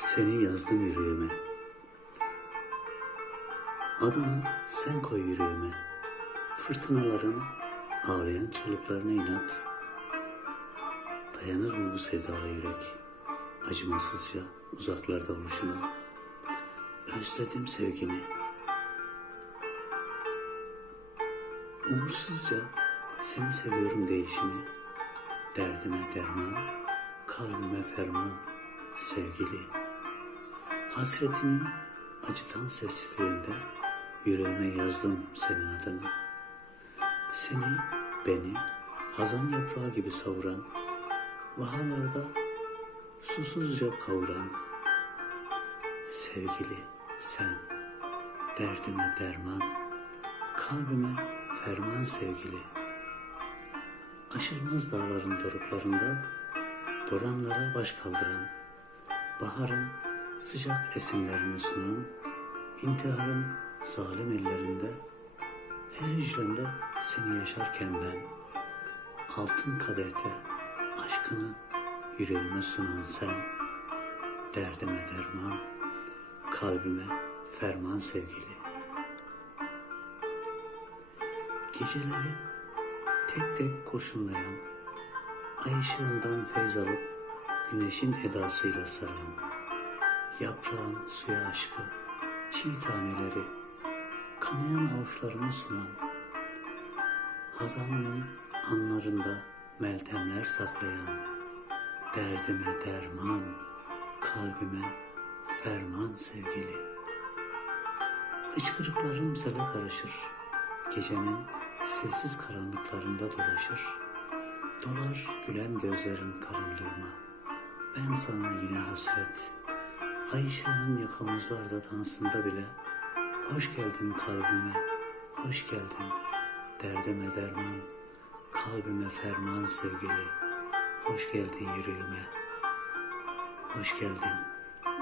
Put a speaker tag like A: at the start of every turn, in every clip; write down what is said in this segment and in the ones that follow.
A: Seni yazdım yüreğime. Adını sen koy yüreğime. Fırtınaların ağlayan çığlıklarına inat. Dayanır mı bu sevdalı yürek? Acımasızca uzaklarda oluşuna. Özledim sevgini. Umursuzca seni seviyorum değişini. Derdime derman, kalbime ferman, sevgili. Hasretinin acıtan sessizliğinde yüreğime yazdım senin adını. Seni, beni hazan yaprağı gibi savuran, baharlarda susuzca kavuran, sevgili sen, derdime derman, kalbime ferman sevgili. Aşılmaz dağların doruklarında boranlara baş kaldıran, baharın sıcak esinlerini sunan, intiharın zalim ellerinde, her hicranda seni yaşarken ben, altın kadehte aşkını yüreğime sunan sen, derdime derman, kalbime ferman sevgili. Geceleri tek tek kurşunlayan, ay ışığından feyz alıp güneşin edasıyla saran, yaprağın suya aşkı, çiğ taneleri, kanayan avuçlarını sunan, hazanının anlarında meltemler saklayan, derdime derman, kalbime ferman sevgili. Hıçkırıklarım sele karışır, gecenin sessiz karanlıklarında dolaşır. Dolar gülen gözlerin karanlığıma, ben sana yine hasret. Ay ışığının yakamızlarda dansında bile, hoş geldin kalbime, hoş geldin. Derdime derman, kalbime ferman sevgili. Hoş geldin yüreğime, hoş geldin.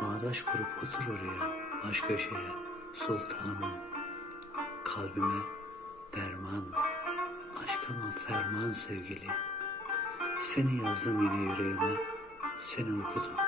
A: Bağdaş kurup otur oraya, baş köşeye, sultanım. Kalbime derman, aşkıma ferman sevgili. Seni yazdım yine yüreğime, seni okudum.